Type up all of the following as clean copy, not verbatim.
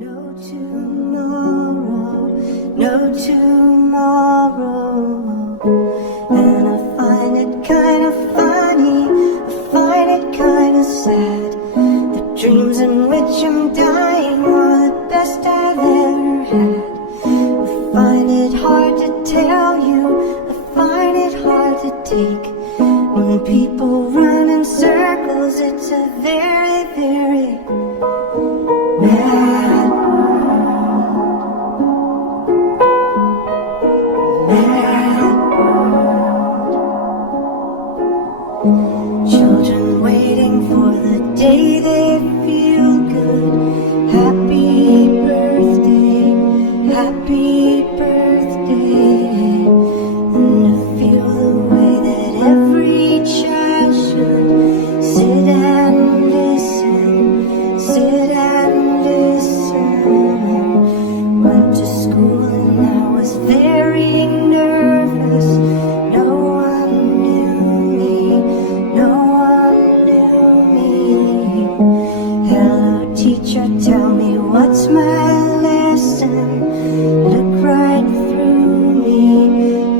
No tomorrow, no tomorrow. And I find it kind of funny, I find it kind of sad. The dreams in which I'm dying are the best I've ever had. I find it hard to tell you, I find it hard to take. When people run in circles, it's a very, very mad children waiting for the day they feel good. Happy birthday, happy birthday. And I feel the way that every child should sit and listen, sit and listen. Went to school and I was very nervous. No one knew me, no one knew me. Hello teacher, tell me what's my lesson. Look right through me,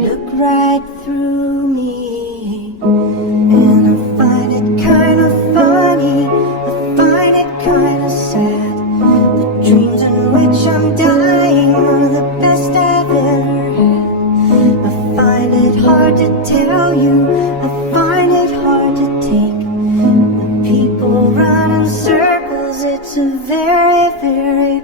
look right through me. And I find it kind of funny, I find it kind of sad. The dreams in which I'm dying are the best I've ever had. I find it hard to tell you, I find it hard to take. When people run in circles, it's a very, very